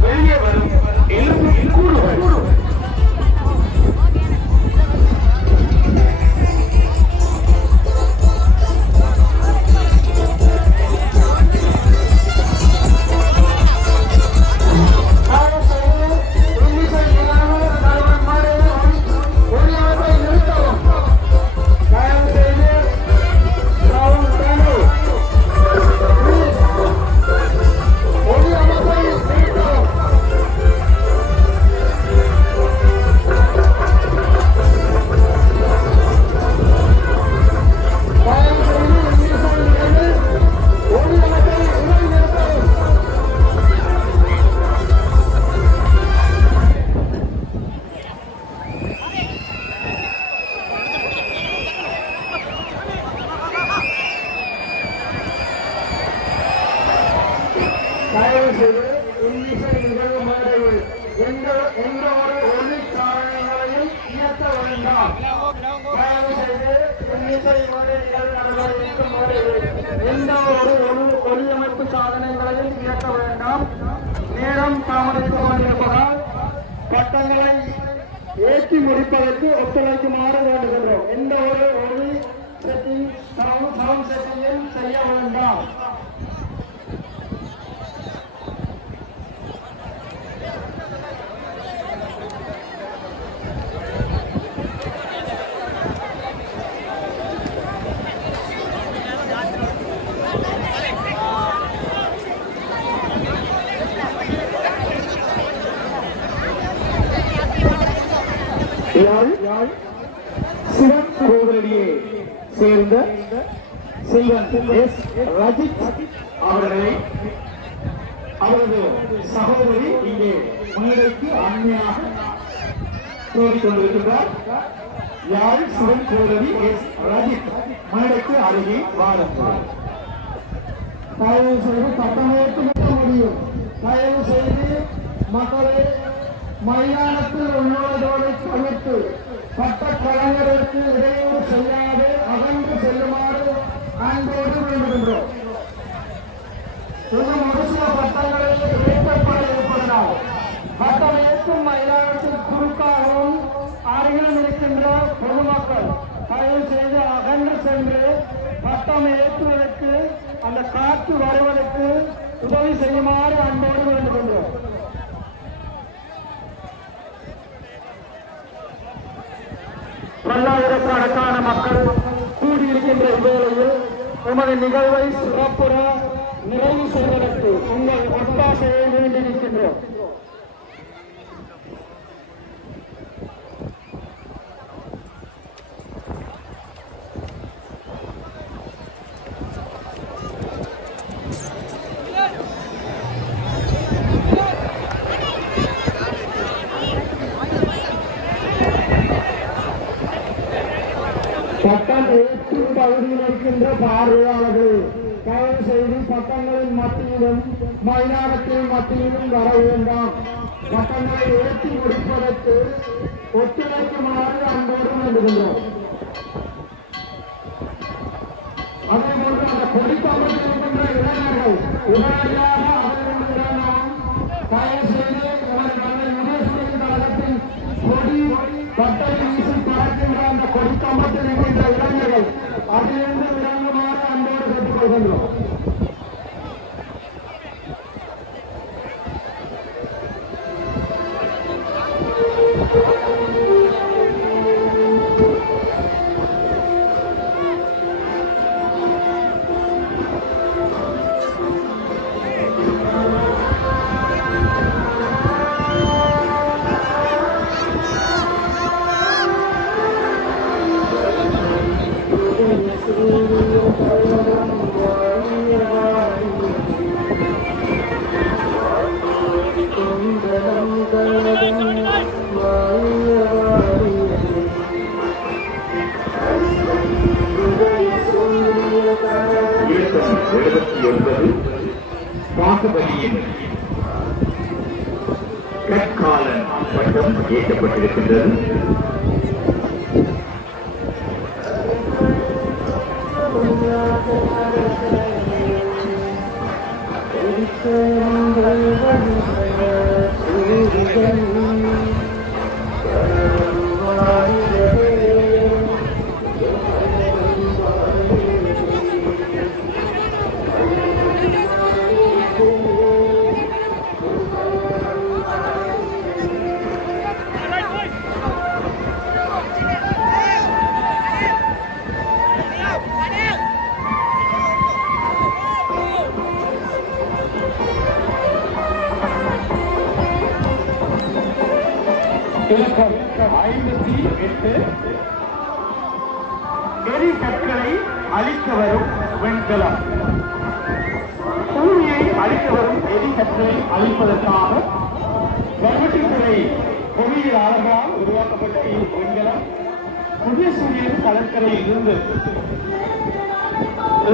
வெளியே வரும் எலும்பு கூடுகள் ஒளியமைப்பு சாதனங்களையும் இயக்க வேண்டாம். நேரம் தாமதித்துக் கொண்டிருப்பதால் பட்டங்களை ஏற்றி முடிப்பதற்கு ஒத்துழைக்குமாறு வேண்டுகின்றோம். எந்த ஒரு ஒளி செட்டிங் சவுண்ட் செட்டிங்கும் செய்ய வேண்டாம். சிவன் கோவிலிலே சேர்ந்த செல்வன் எஸ் ரஜித் அவர்களை அவரது சகோதரி இங்கே மேடைக்கு அண்மையாக கோரிக்கொண்டிருக்கின்றார். யாழ் சிவன் கோவிலி எஸ் ரஜித் மேடைக்கு அருகே வாருங்கள். தயவு செய்து சட்டமேற்று முடியும். தயவு செய்து மக்களை மைதானத்தில் உள்ளோடு தவிர்த்து சட்ட கலைஞருக்கு இடையூறு செய்யாது அகன்று செல்லுமாறு அன்போடு வேண்டுகின்றோம். இன்னும் ஒரு சில பட்டங்களில் ஏற்றப்பட இருப்பதனால் பட்டம் ஏற்கும் மைதானத்தில் குறுக்காகவும் அருகிலும் இருக்கின்ற பொதுமக்கள் தயவு செய்து அகன்று சென்று பட்டம் ஏற்றுவதற்கு அந்த காற்று வருவதற்கு உதவி செய்யுமாறு அன்போடு வேண்டுகின்றோம். பல்லாயிரக்கணக்கான மக்கள் கூடியிருக்கின்ற வேளையில் உமது நிகழ்வை சிறப்புற நிறைவு செய்வதற்கு உங்கள் ஒத்தாசையை வேண்டியிருக்கின்றோம். பகுதியில் இருக்கின்ற பார்வையாளர்கள் தயவு செய்து பட்டங்களின் மத்தியிலும் மைதானத்தின் மத்தியிலும் வர வேண்டாம். பட்டங்களை ஏற்றி முடிப்பதற்கு ஒத்துழைக்குமாறு அன்போடு வேண்டுகின்றோம். அதேபோன்று அந்த கொடிக்கம்பத்தில் இருக்கின்ற இளைஞர்கள் உடனடியாக அதிலிருந்து நாம் தயவு செய்து யுனெஸ்கோ கழகத்தின் கொடி பட்டை வீசி பறக்கின்ற அந்த கொடிக்கம்பத்தில் இருக்கின்ற இளைஞர்கள் அதிலிருந்து இறங்குமாறு அன்போடு கேட்டுக்கொள்கின்றோம். பாகுபலியின் கற்காலன் பட்டம் ஏற்றப்பட்டிருக்கின்றது. இலக்கம் 58 எரி கற்களை அழிக்க வரும் வெண்கலம். பூமியை அழிக்க வரும் எரி கற்களை அழிப்பதற்காக கல்வெட்டுத்துறை பொறியியலாளர்களால் உருவாக்கப்பட்ட வெண்கலம் புதிய சூரியன் கடற்கரையில் இருந்து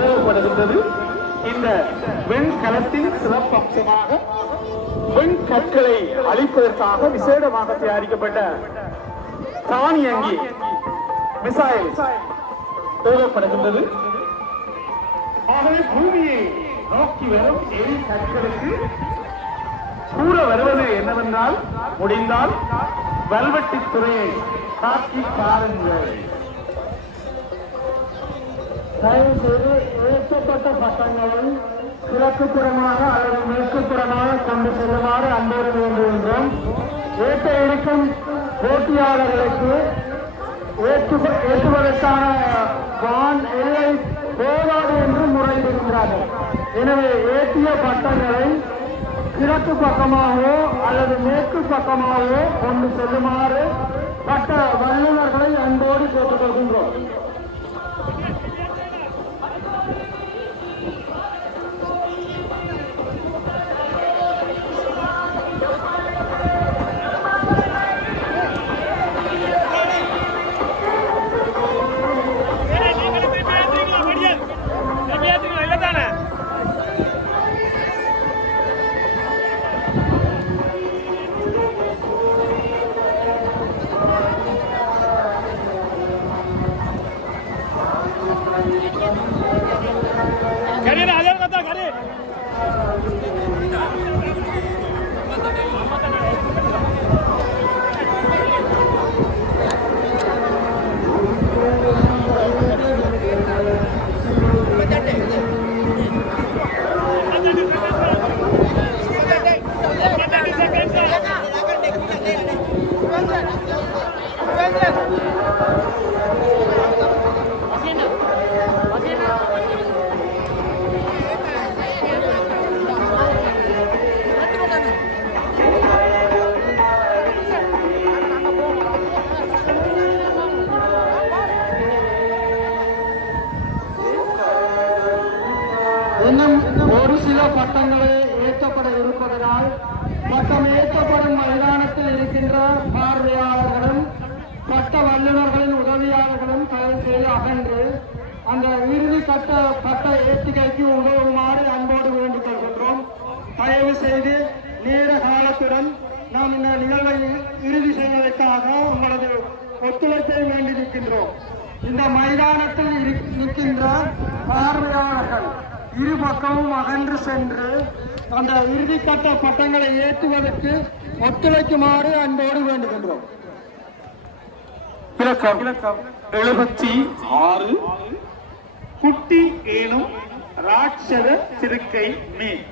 ஏவப்படுகின்றது. இந்த வெண்கலத்தின் சிறப்பம்சமாக வெண்கற்களை அழிப்பதற்காக விசேடமாக தயாரிக்கப்பட்ட தானியங்கி மிசைல் ஏவப்படுகின்றது. ஆகவே பூமியை நோக்கி வரும் எரி கற்களுக்கு கூற வருவது என்னவென்றால், முடிந்தால் வல்வெட்டி துறையை காக்கி பாருங்கள். தயவு செய்து ஏற்றப்பட்ட பட்டங்களை கிழக்கு புறமாக அல்லது மேற்கு புறமாக கொண்டு செல்லுமாறு அன்போடு வேண்டுகின்றோம். ஏற்ற இருக்கும் போட்டியாளர்களுக்கு ஏற்றுவதற்கான வான் எல்லை போதாது என்று முறையிடுகின்றார்கள். எனவே ஏற்றிய பட்டங்களை கிழக்கு பக்கமாகவோ அல்லது மேற்கு பக்கமாகவோ கொண்டு செல்லுமாறு பட்ட வல்லுநர்களை அன்போடு கேட்டுக்கொள்கின்றோம். இன்னும் ஒரு சில பட்டங்களே ஏற்றப்பட இருப்பதனால் பட்டம் ஏற்றப்படும் மைதானத்தில் இருக்கின்ற பார்வையாளர்களும் பட்ட வல்லுநர்களின் உதவியாளர்களும் தயவு செய்து அகன்று அந்த இறுதி கட்ட ஏற்றிக்கைக்கு உதவுமாறு அன்போடு வேண்டிக் கொள்கின்றோம். தயவு செய்து நேர காலத்துடன் நாம் இந்த நிகழ்வை இறுதி செய்வதற்காக உங்களது ஒத்துழைப்பை வேண்டி நிற்கின்றோம். இந்த மைதானத்தில் நிற்கின்ற பார்வையாளர்கள் இரு பக்கமும் அகன்று சென்று அந்த இறுதிக்கட்ட பட்டங்களை ஏற்றுவதற்கு ஒத்துழைக்குமாறு அன்போடு வேண்டுகின்றோம். இலக்கம் 76 குட்டி ஏனும் ராட்சத திருக்கை மீன்.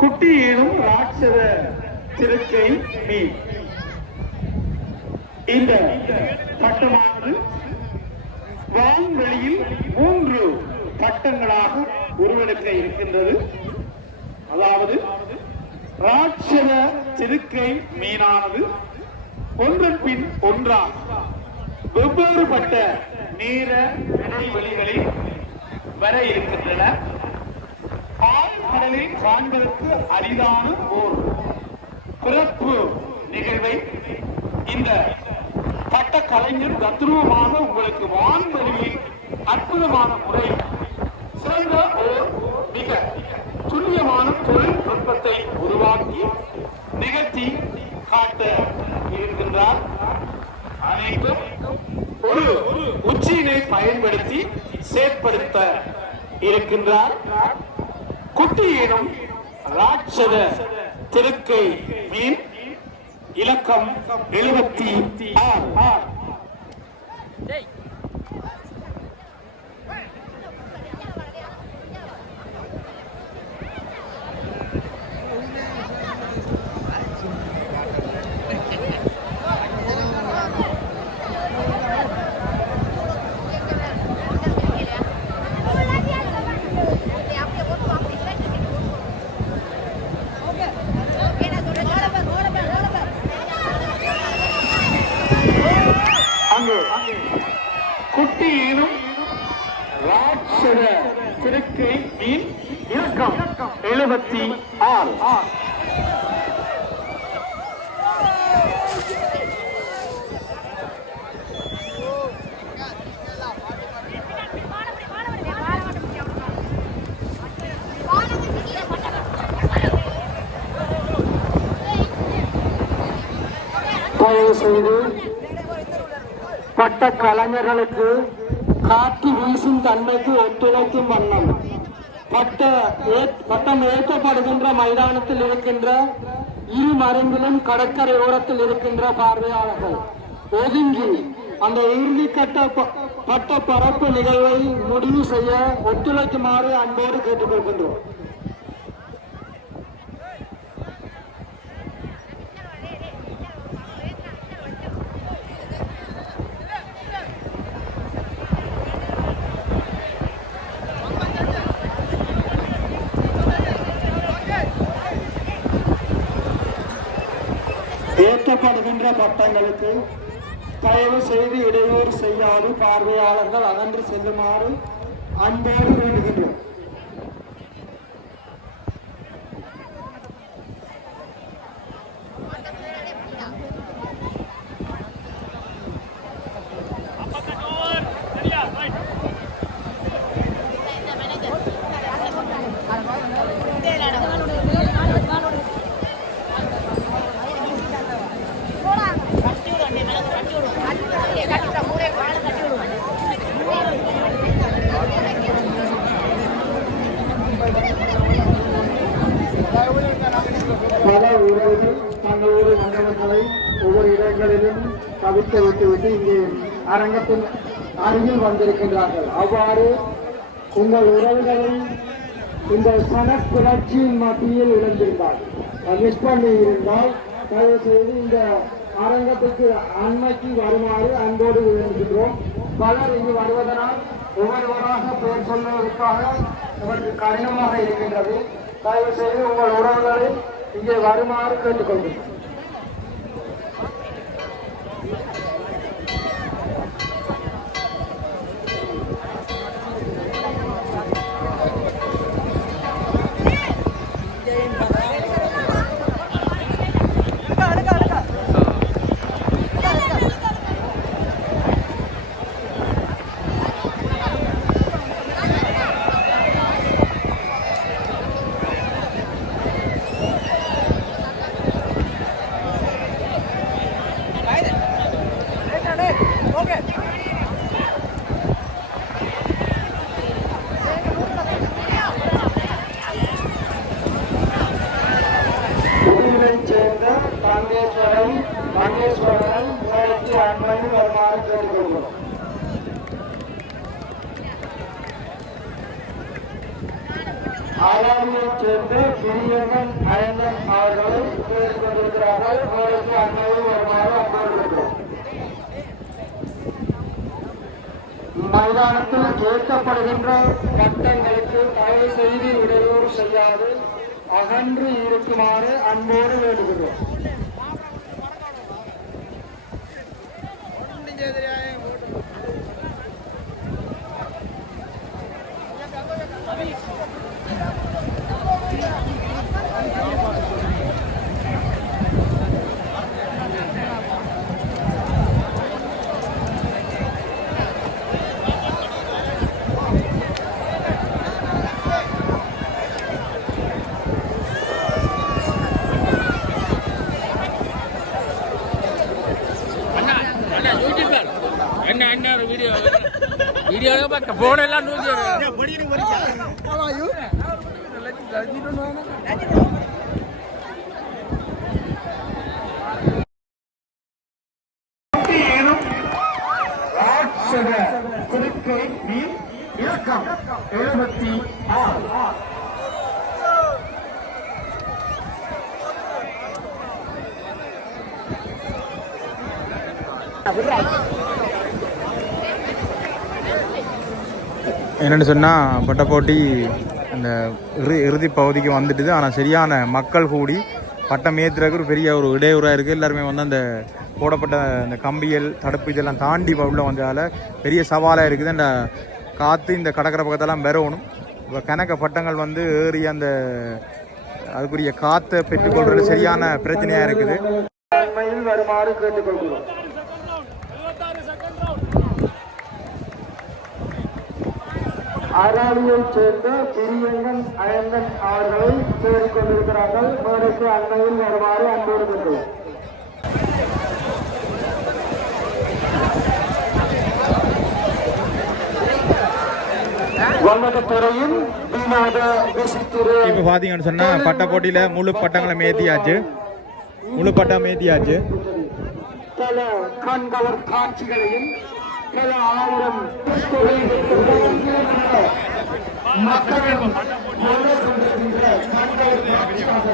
குட்டி ஏனும் ராட்சத திருக்கை மீன். இந்த கட்டமானது வான்வெளியில் 3 கட்டங்களாக உருவெடுக்க இருக்கின்றது. அதாவது ராட்சத திருக்கை மீனானது ஒன்றன் பின் ஒன்றாக வெவ்வேறுபட்ட நீர இடைவெளிகளில் வர இருக்கின்றன. ஆழ்கடலில் காண்பதற்கு அரிதான ஓர் பிறப்பு நிகழ்வை இந்த கட்ட கலைஞர் தத்ரூபமாக உங்களுக்கு வான்வெளியில் அற்புதமான முறை சிறந்த ஓர் மிக துல்லியமான தொழில்நுட்பத்தை உருவாக்கி நிகழ்த்தி காட்ட இருக்கின்றார். அனைத்தும் ஒரு உச்சியினை பயன்படுத்தி செயற்படுத்த இருக்கின்றார். குட்டி எனும் ராட்சத திருக்கை மீன். இலக்கம் 76. குட்டி ஈனும் ராட்சத திருக்கை மீன். இலக்கம் 76. தயவு செய்து பட்ட கலைஞர்களுக்கு காற்று வீசும் தன்மைக்கு ஒத்துழைக்கும் வண்ணம் பட்டம் ஏற்றப்படுகின்ற மைதானத்தில் இருக்கின்ற இரு மருங்கிலும் கடற்கரை ஓரத்தில் இருக்கின்ற பார்வையாளர்கள் ஒதுங்கி அந்த இறுதிக்கட்ட பட்ட பரப்பு நிகழ்வை முடிவு செய்ய ஒத்துழைக்குமாறு அன்போடு கேட்டுக்கொள்கின்றோம். ஏற்றப்படுகின்ற பட்டங்களுக்கு தயவு செய்து இடையூறு செய்யாது பார்வையாளர்கள் அகன்று செல்லுமாறு அன்போடு வேண்டுகின்றோம். பல ஊழல்கள் தங்களுடைய மண்டபங்களை ஒவ்வொரு இடங்களிலும் தவிர்த்து விட்டுவிட்டு இங்கே அரங்கத்தின் அருகில் வந்திருக்கின்றார்கள். அவ்வாறு உங்கள் உறவுகளை இந்த சனப்புரட்சியின் மத்தியில் இழந்திருந்தால் மிஸ் பண்ணி இருந்தால் தயவு செய்து இந்த அரங்கத்துக்கு அண்மைக்கு வருமாறு அன்போடு விரும்புகின்றோம். பலர் இங்கு வருவதனால் ஒவ்வொருவராக பெயர் சொல்வதற்காக அவருக்கு கடினமாக இருக்கின்றது. தயவு செய்து உங்கள் உறவுகளை இங்கே வருமாறு கேட்டுக்கொள்கிறோம். மகேஸ்வரன் மேடைக்கு அண்மையில் வருமாறு கேட்டுக்கொள்கிறோம். ஆலாமியைச் சேர்ந்த பிரியங்கன் அயந்தன் அவர்களை கேட்டுக்கொண்டிருக்கிறார்கள். மேடைக்கு அண்மையில் வருமாறு அன்போடு மைதானத்தில் கேட்கப்படுகின்ற பட்டங்களுக்கு தயவு செய்து இடையூறு செய்யாது அகன்று இருக்குமாறு அன்போடு வேண்டுகிறோம். குறிக்கை நீர் இலக்கம் 76. என்னென்னு சொன்னால் பட்ட போட்டி அந்த இறுதி பகுதிக்கு வந்துட்டுது. ஆனால் சரியான மக்கள் கூடி பட்டம் ஏற்றுறதுக்கு ஒரு பெரிய ஒரு இடையூறாக இருக்குது. எல்லாருமே வந்து அந்த போடப்பட்ட அந்த கம்பியல் தடுப்பு இதெல்லாம் தாண்டி உள்ள வந்ததால் பெரிய சவாலாக இருக்குது. அந்த காற்று இந்த கடற்கரை பக்கத்தெல்லாம் வரணும். இப்போ கணக்க பட்டங்கள் வந்து ஏறி அந்த அதுக்குரிய காற்றை பெற்றுக்கொள்றது சரியான பிரச்சனையாக இருக்குது. வருமாறு கேட்டுக்கொள்கிறோம். ஆராலியைச் சேர்ந்த பிரியங்கன் அயங்கன் அவர்களை தேடிக்கொண்டிருக்கிறார்கள். மேடைக்கு அண்மையில் வருமாறு அன்போடு கொண்டுள்ளோம். வல்லத்துறையின் வினோத விசித்திர இப்போ பார்த்தீங்கன்னு சொன்னால் பட்ட போட்டியில் முழு பட்டங்களை மேத்தியாச்சு. முழு பட்டம் மேத்தியாச்சு. பல கண்கவர் காட்சிகளையும் பல ஆயிரம் மக்களும் கண்கவர் காட்சியாக